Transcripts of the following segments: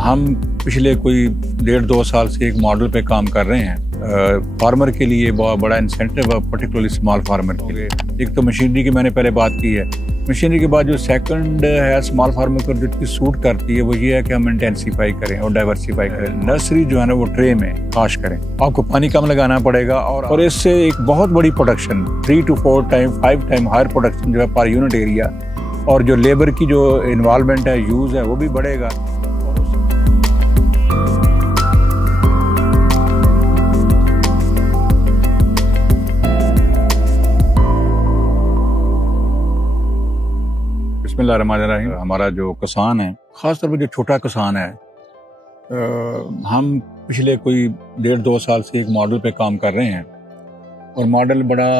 हम पिछले कोई 1.5-2 साल से एक मॉडल पे काम कर रहे हैं। फार्मर के लिए बहुत बड़ा इंसेंटिव है, पर्टिकुलरली स्मॉल फार्मर के लिए। एक तो मशीनरी की मैंने पहले बात की है। मशीनरी के बाद जो सेकंड है स्मॉल फार्मर को जो सूट करती है वो ये है कि हम इंटेंसीफाई करें और डाइवर्सिफाई करें। नर्सरी जो है ना वो ट्रे में काश करें, आपको पानी कम लगाना पड़ेगा और इससे एक बहुत बड़ी production 3 to 4 time 5 time higher production जो है पर यूनिट एरिया, और जो लेबर की जो इन्वॉल्वमेंट है, यूज़ है, वो भी बढ़ेगा। बिस्मिल्लाहिर्रहमानिर्रहीम। हमारा जो किसान है, ख़ासतौर पर जो छोटा किसान है, हम पिछले कोई 1.5-2 साल से एक मॉडल पे काम कर रहे हैं और मॉडल बड़ा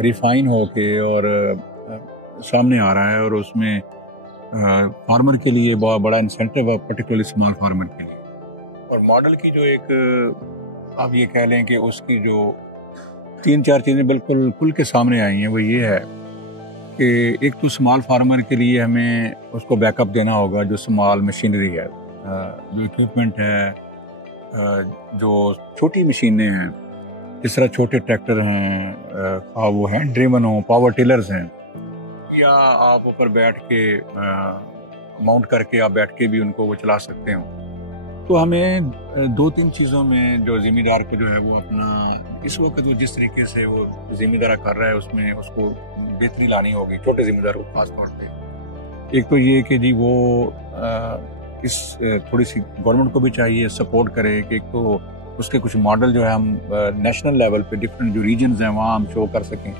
रिफाइन होके और सामने आ रहा है और उसमें फार्मर के लिए बहुत बड़ा इंसेंटिव है, पर्टिकुलरली स्मॉल फार्मर के लिए। और मॉडल की जो एक आप ये कह लें कि उसकी जो 3-4 चीज़ें बिल्कुल खुल के सामने आई हैं, वो ये है कि एक तो स्मॉल फार्मर के लिए हमें उसको बैकअप देना होगा। जो स्मॉल मशीनरी है, जो इक्विपमेंट है, जो छोटी मशीनें हैं, जिस तरह छोटे ट्रैक्टर हैं, वो हैंड ड्रिवन हो, पावर टिलर्स हैं, या आप ऊपर बैठ के माउंट करके आप बैठ के भी उनको वो चला सकते हो। तो हमें 2-3 चीज़ों में जो ज़िम्मेदार को जो है वो अपना इस वक्त वो जिस तरीके से वो ज़िम्मेदार कर रहा है उसमें उसको बेहतरी लानी होगी, छोटे ज़िम्मेदार को खास तौर पे। एक तो ये कि जी वो इस थोड़ी सी गवर्नमेंट को भी चाहिए सपोर्ट करे कि एक तो उसके कुछ मॉडल जो है हम नेशनल लेवल पे डिफरेंट जो रीजन्स हैं वहाँ हम शो कर सकें।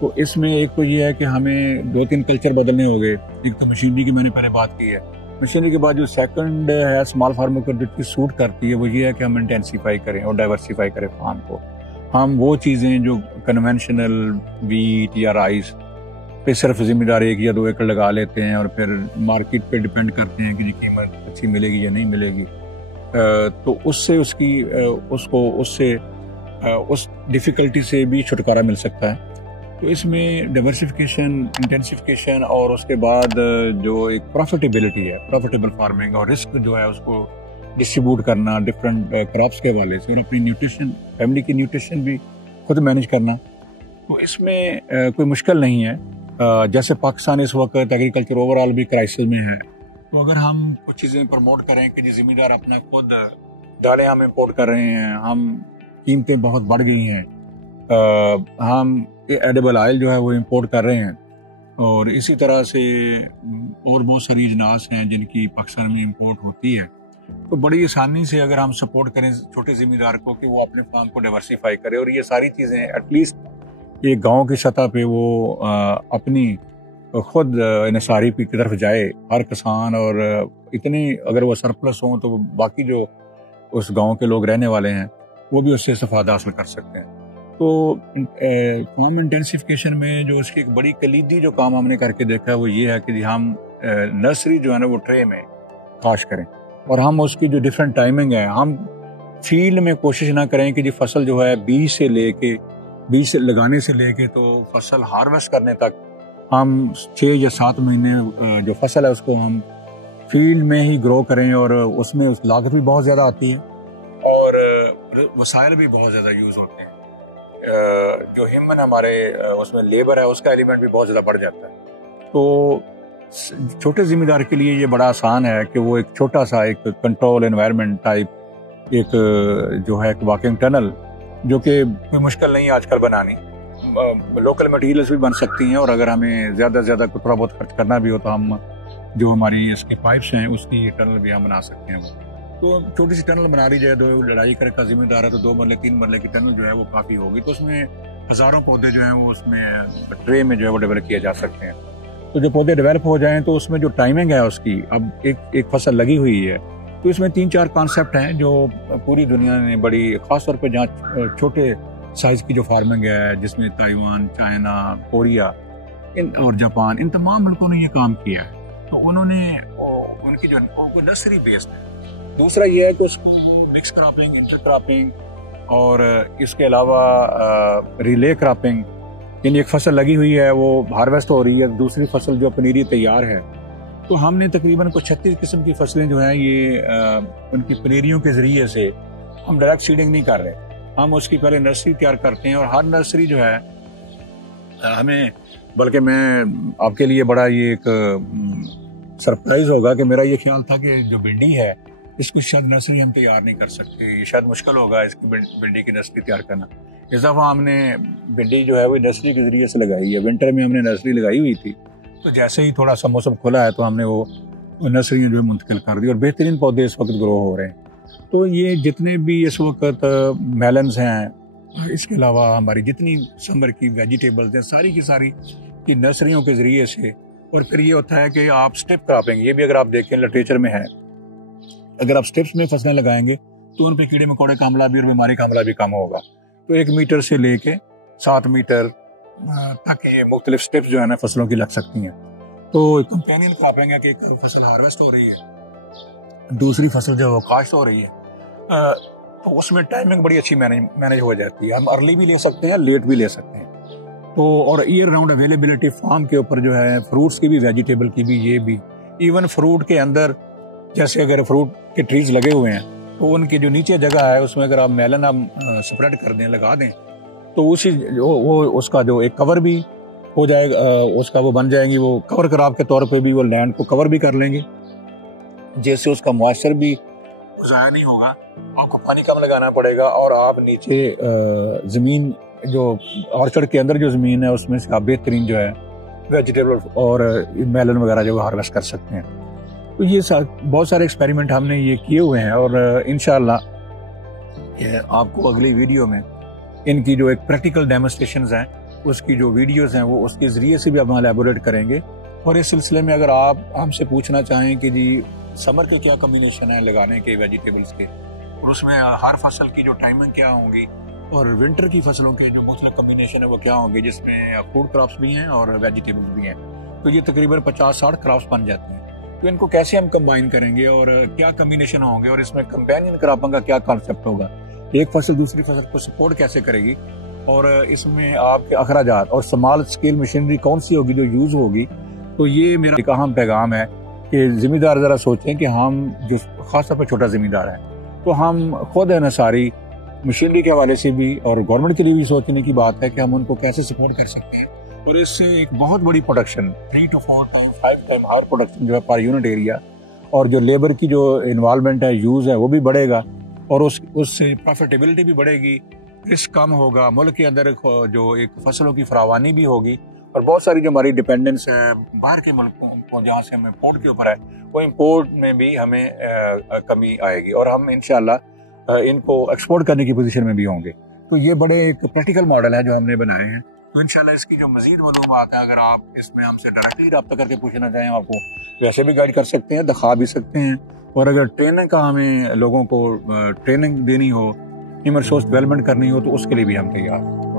तो इसमें एक तो ये है कि हमें 2-3 कल्चर बदलने होंगे। एक तो मशीनरी की मैंने पहले बात की है। मशीनरी के बाद जो सेकंड है स्मॉल फार्मर को जो सूट करती है वो ये है कि हम इंटेंसीफाई करें और डाइवर्सिफाई करें फार्म को। हम वो चीज़ें जो कन्वेंशनल वीट या राइस पे सिर्फ जिम्मेदार 1 या 2 एकड़ लगा लेते हैं और फिर मार्केट पे डिपेंड करते हैं कि जी कीमत अच्छी मिलेगी या नहीं मिलेगी, तो उससे उस डिफ़िकल्टी से भी छुटकारा मिल सकता है। तो इसमें डाइवर्सिफिकेशन, इंटेंसिफिकेशन और उसके बाद जो एक प्रॉफिटेबिलिटी है, प्रॉफिटेबल फार्मिंग, और रिस्क जो है उसको डिस्ट्रीब्यूट करना डिफरेंट क्रॉप्स के हवाले से, और अपनी न्यूट्रिशन, फैमिली की न्यूट्रिशन भी खुद मैनेज करना। तो इसमें कोई मुश्किल नहीं है। जैसे पाकिस्तान इस वक्त एग्रीकल्चर ओवरऑल भी क्राइसिस में है, तो अगर हम कुछ चीज़ें प्रमोट करें कि जी जिम्मेदार अपने खुद दालें हम इंपोर्ट कर रहे हैं, हम कीमतें बहुत बढ़ गई हैं, हम एडिबल ऑयल जो है वो इंपोर्ट कर रहे हैं, और इसी तरह से और बहुत सारी अजनास हैं जिनकी पाकिस्तान में इंपोर्ट होती है। तो बड़ी आसानी से अगर हम सपोर्ट करें छोटे ज़िम्मेदार को कि वो अपने फार्म को डाइवर्सिफाई करे, और ये सारी चीज़ें एटलीस्ट ये गांव की सतह पे वो अपनी खुद इंसारी की तरफ जाए हर किसान, और इतनी अगर वो सरप्लस हों तो बाकी जो उस गांव के लोग रहने वाले हैं वो भी उससे इस्तेफादा हासिल कर सकते हैं। तो फार्म इंटेंसिफिकेशन में जो उसकी एक बड़ी कलीदी जो काम हमने करके देखा है वो ये है कि हम नर्सरी जो है ना वो ट्रे में काश करें, और हम उसकी जो डिफरेंट टाइमिंग है, हम फील्ड में कोशिश ना करें कि जी फसल जो है बीज से लगाने से लेके तो फसल हार्वेस्ट करने तक हम 6 या 7 महीने जो फसल है उसको हम फील्ड में ही ग्रो करें, और उसमें उस लागत भी बहुत ज़्यादा आती है और वसाइल भी बहुत ज़्यादा यूज़ होते हैं। जो हिम्मत हमारे उसमें लेबर है उसका एलिमेंट भी बहुत ज़्यादा बढ़ जाता है। तो छोटे ज़िम्मेदार के लिए ये बड़ा आसान है कि वो एक छोटा सा एक कंट्रोल एनवायरनमेंट टाइप एक जो है एक वॉकिंग टनल, जो कि कोई मुश्किल नहीं है आजकल बनानी, लोकल मटेरियल्स भी बन सकती हैं, और अगर हमें ज़्यादा से ज़्यादा थोड़ा बहुत खर्च करना भी हो तो हम जो हमारी इसके पाइप्स हैं उसकी टनल भी हम बना सकते हैं। तो छोटी सी टनल बना ली जाए, 2 लड़ाई करे का जिम्मेदार है तो 2 मरले 3 मरले की टनल जो है वो काफ़ी होगी, तो उसमें हज़ारों पौधे जो हैं वो उसमें ट्रे में जो है वो डेवलप किए जा सकते हैं। तो जो पौधे डेवलप हो जाएं तो उसमें जो टाइमिंग है उसकी, अब एक फसल लगी हुई है, तो इसमें 3-4 कॉन्सेप्ट हैं जो पूरी दुनिया ने बड़ी ख़ास तौर पे जहाँ छोटे साइज़ की जो फार्मिंग है, जिसमें ताइवान, चाइना, कोरिया और जापान, इन तमाम मुल्कों ने ये काम किया है। तो उन्होंने उनकी जो नर्सरी बेस्ड है। दूसरा ये है कि उसको मिक्स क्रॉपिंग, इंटर क्रॉपिंग, और इसके अलावा रिले क्रॉपिंग, यानी एक फसल लगी हुई है वो हार्वेस्ट हो रही है, दूसरी फसल जो पनीरी तैयार है تو ہم نے تقریباً کچھ 36 قسم کی فصلیں جو ہیں یہ ان کی پنیریوں کے ذریعے سے ہم ڈائریکٹ سیڈنگ نہیں کر رہے. ہم اس کی پہلے نرسری تیار کرتے ہیں اور ہر نرسری جو ہے ہمیں، بلکہ میں آپ کے لیے بڑا یہ ایک سرپرائز ہوگا کہ میرا یہ خیال تھا کہ جو بھنڈی ہے اس کو شاید نرسری ہم تیار نہیں کر سکتے، یہ شاید مشکل ہوگا اس کی بھنڈی کی نرسری تیار کرنا. اس دفعہ ہم نے بھنڈی جو ہے وہ نرسری کے ذریعے سے لگائی ہے. ونٹر میں ہم نے نرسری لگائی ہوئی تھی، تو جیسے ہی تھوڑا سا موسم کھلا ہے تو ہم نے وہ نرسریاں جو ہے منتقل کر دی اور بہترین پودے اس وقت گرو ہو رہے ہیں. تو یہ جتنے بھی اس وقت میلنز ہیں، اس کے علاوہ ہماری جتنی سمر کی ویجیٹیبلز ہیں، ساری کی ساری کی نرسریوں کے ذریعے سے. اور پھر یہ ہوتا ہے کہ آپ سٹیپ کراپنگ، یہ بھی اگر آپ دیکھیں لٹریچر میں ہے، اگر آپ سٹیپس میں فصلیں لگائیں گے تو ان پہ کیڑے مکوڑے کا حملہ بھی اور بیماری کا حملہ بھی کم ہوگا. تو 1 میٹر سے لے کے 7 میٹر تک یہ مختلف سٹیپس جو ہے نا فصلوں کی لگ سکتی ہیں. تو کمپینین کراپنگ ہے کہ ایک فصل ہارویسٹ ہو رہی ہے، دوسری فصل جو ہے وہ کاشت ہو رہی ہے، تو اس میں ٹائمنگ بڑی اچھی مینج ہو جاتی ہے. ہم ارلی بھی لے سکتے ہیں، لیٹ بھی لے سکتے ہیں. تو اور ایئر راؤنڈ اویلیبلٹی فارم کے اوپر جو ہے فروٹس کی بھی، ویجیٹیبل کی بھی، یہ بھی ایون فروٹ کے اندر جیسے اگر فروٹ کے ٹریز لگے ہوئے ہیں تو ان کی جو نیچے جگہ ہے اس میں اگر آپ میلن آپ سپریڈ کر دیں، لگا دیں، تو اسی وہ اس کا جو ایک کور بھی ہو جائے گا، اس کا وہ بن جائیں گی، وہ کور کراپ کے طور پہ بھی وہ لینڈ کو کور بھی کر لیں گے، جیسے اس کا موائسچر بھی ضائع نہیں ہوگا، آپ کو پانی کم لگانا پڑے گا، اور آپ نیچے زمین جو آرچرڈ کے اندر جو زمین ہے اس میں سے آپ بہترین جو ہے ویجیٹیبل اور میلن وغیرہ جو ہارویسٹ کر سکتے ہیں. تو یہ بہت سارے ایکسپیریمنٹ ہم نے یہ کیے ہوئے ہیں، اور انشاءاللہ آپ کو اگلی ویڈیو میں ان کی جو ایک پریکٹیکل ڈیمونسٹریشنز ہیں، اس کی جو ویڈیوز ہیں وہ اس کے ذریعے سے بھی ہم ایلیبوریٹ کریں گے. اور اس سلسلے میں اگر آپ ہم سے پوچھنا چاہیں کہ جی سمر کے کیا کمبینیشن ہے لگانے کے ویجیٹیبلز کے، اور اس میں ہر فصل کی جو ٹائمنگ کیا ہوں گی، اور ونٹر کی فصلوں کے جو مختلف کمبینیشن ہے وہ کیا ہوں گے، جس میں فروٹ کراپس بھی ہیں اور ویجیٹیبلز بھی ہیں، تو یہ تقریباً 50-60 کراپس بن جاتی ہیں. تو ان کو کیسے ہم کمبائن کریں گے اور کیا کمبینیشن ہوں گے، اور اس میں کمپینین کراپنگ کا کیا کانسیپٹ ہوگا، ایک فصل دوسری فصل کو سپورٹ کیسے کرے گی، اور اس میں آپ کے اخراجات اور اسمال اسکیل مشینری کون سی ہوگی جو یوز ہوگی. تو یہ میرا ایک اہم پیغام ہے کہ ذمہ دار ذرا سوچیں کہ ہم جو خاص طور پہ چھوٹا ذمہ دار ہے، تو ہم خود انحصاری مشینری کے حوالے سے بھی اور گورنمنٹ کے لیے بھی سوچنے کی بات ہے کہ ہم ان کو کیسے سپورٹ کر سکتے ہیں. اور اس سے ایک بہت بڑی production 3 to 4 to 5 time Hare production جو ہے پر یونٹ ایریا، اور جو لیبر کی جو انوالومنٹ ہے، یوز ہے، وہ بھی بڑھے گا، اور اس سے پروفیٹیبلٹی بھی بڑھے گی، رسک کم ہوگا، ملک کے اندر جو ایک فصلوں کی فراوانی بھی ہوگی. اور بہت ساری جو ہماری ڈیپینڈنس ہے باہر کے ملکوں کو جہاں سے ہم امپورٹ کے اوپر ہے، وہ امپورٹ میں بھی ہمیں کمی آئے گی، اور ہم انشاءاللہ ان کو ایکسپورٹ کرنے کی پوزیشن میں بھی ہوں گے. تو یہ بڑے ایک پریکٹیکل ماڈل ہے جو ہم نے بنائے ہیں. تو انشاءاللہ اس کی جو مزید معلومات ہیں، اگر آپ اس میں ہم سے ڈائریکٹلی رابطہ کر کے پوچھنا چاہیں، آپ کو ویسے بھی گائیڈ کر سکتے ہیں، دکھا بھی سکتے ہیں. اور اگر ٹریننگ کا ہمیں لوگوں کو ٹریننگ دینی ہو، ہیومن ریسورس ڈیولپمنٹ کرنی ہو، تو اس کے لیے بھی ہم تیار ہیں.